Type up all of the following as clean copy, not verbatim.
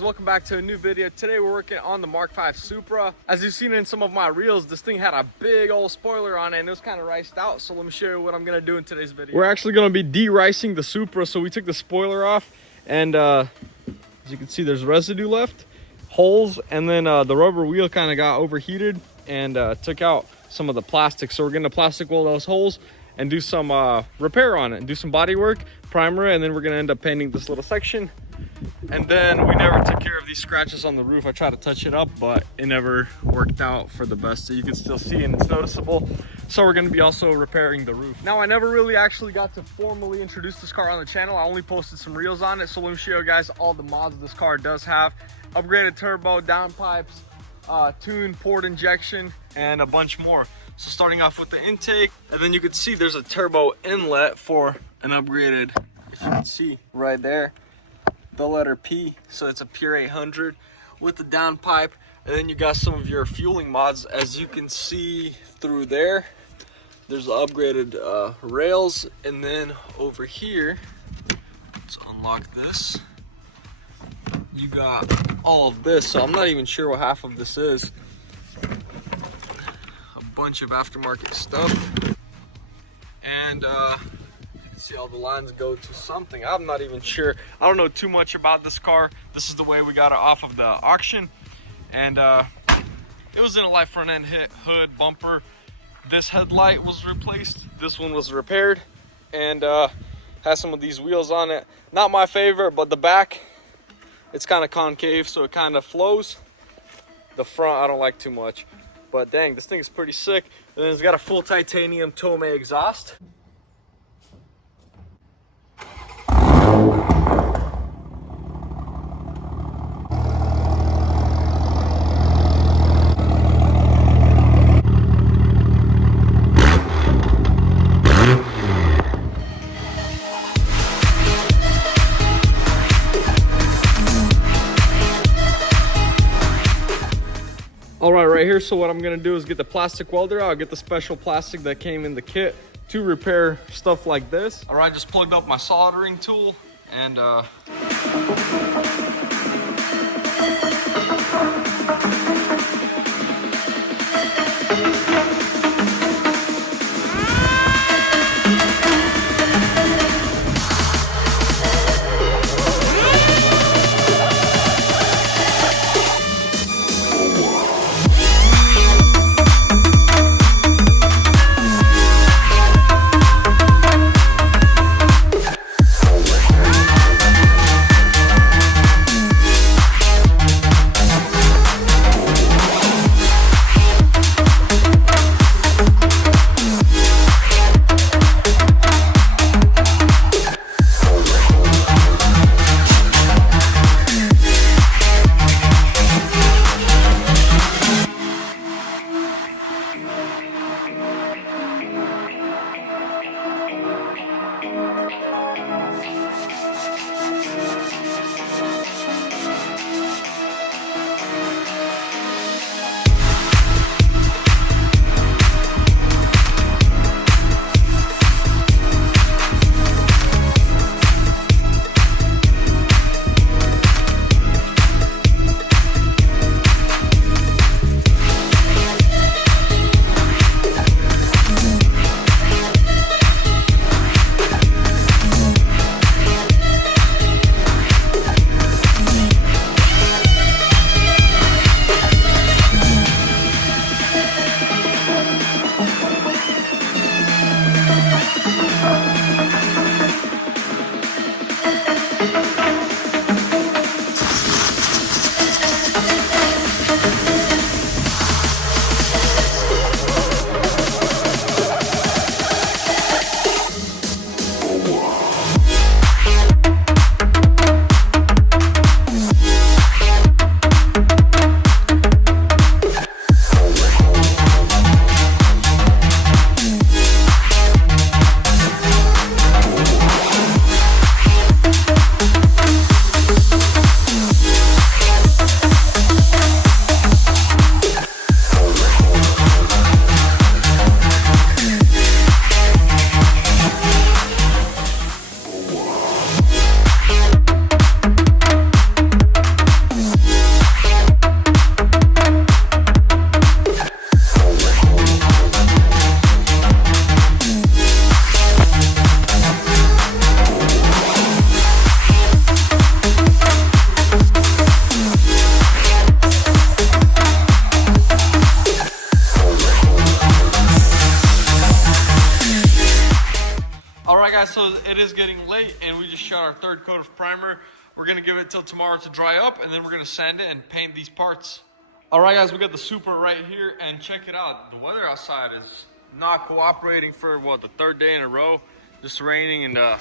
guys, welcome back to a new video. Today we're working on the Mark V Supra. As you've seen in some of my reels, this thing had a big old spoiler on it and it was kind of riced out. So let me show you what I'm gonna do in today's video. We're actually gonna be de-ricing the Supra. So we took the spoiler off and as you can see, there's residue left, holes, and then the rubber wheel kind of got overheated and took out some of the plastic. So we're gonna plastic weld those holes and do some repair on it and do some body work, primer it, and then we're gonna end up painting this little section. And then we never took care of these scratches on the roof. I tried to touch it up, but it never worked out for the best. So you can still see and it's noticeable. So we're gonna be also repairing the roof. Now, I never really actually got to formally introduce this car on the channel. I only posted some reels on it. So let me show you guys all the mods this car does have. Upgraded turbo, downpipes, tune, port injection, and a bunch more. So starting off with the intake, and then you can see there's a turbo inlet for an upgraded, if you can see right there, the letter P. So it's a pure 800 with the downpipe. And then you got some of your fueling mods, as you can see through there. There's the upgraded rails, and then over here, let's unlock this. You got all of this. So I'm not even sure what half of this is. Bunch of aftermarket stuff, and you can see all the lines go to something. I'm not even sure. I don't know too much about this car. This is the way we got it off of the auction, and it was in a light front end hood bumper. This headlight was replaced, this one was repaired, and has some of these wheels on it. Not my favorite, but the back, it's kind of concave, so it kind of flows. The front I don't like too much. But dang, this thing is pretty sick. And then it's got a full titanium Tomei exhaust. All right here, so what I'm gonna do is get the plastic welder out, get the special plastic that came in the kit to repair stuff like this. All right, just plugged up my soldering tool and guys, so it is getting late and we just shot our third coat of primer. We're gonna give it till tomorrow to dry up, and then we're gonna sand it and paint these parts. All right guys, we got the Supra right here, and check it out. The weather outside is not cooperating for what, the third day in a row. Just raining and now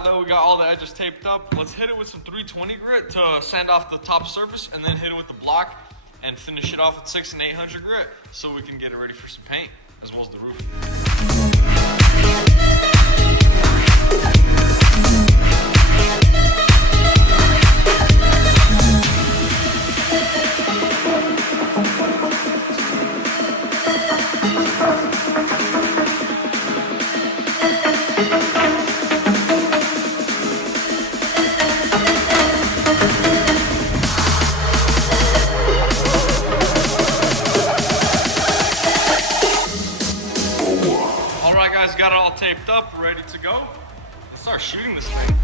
that we got all the edges taped up, let's hit it with some 320 grit to sand off the top surface, and then hit it with the block and finish it off with 600 and 800 grit so we can get it ready for some paint as well as the roof. Got it all taped up, ready to go. Let's start shooting this thing.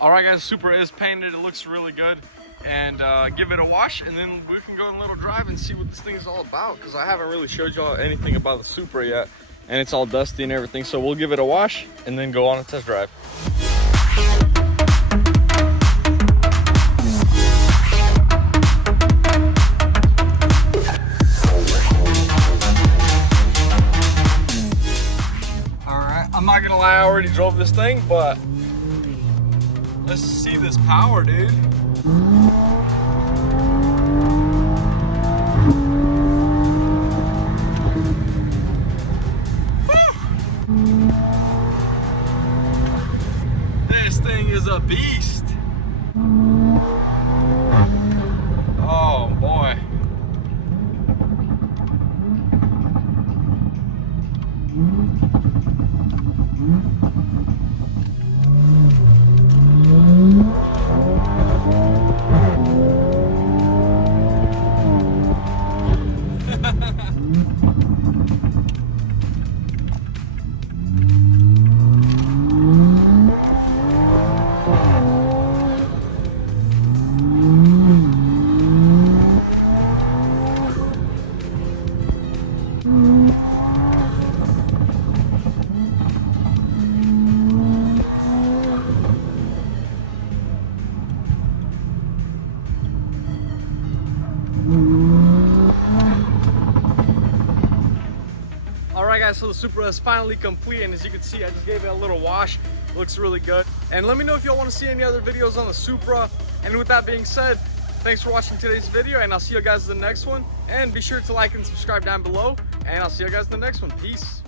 Alright guys, Supra is painted, it looks really good, and give it a wash, and then we can go on a little drive and see what this thing is all about, because I haven't really showed y'all anything about the Supra yet, and it's all dusty and everything, so we'll give it a wash and then go on a test drive. Alright, I'm not gonna lie, I already drove this thing, but let's see this power, dude. This thing is a beast. Oh boy. Alright guys, so the Supra is finally complete, and as you can see, I just gave it a little wash. It looks really good. And let me know if y'all want to see any other videos on the Supra. And with that being said, thanks for watching today's video, and I'll see you guys in the next one. And be sure to like and subscribe down below, and I'll see you guys in the next one. Peace.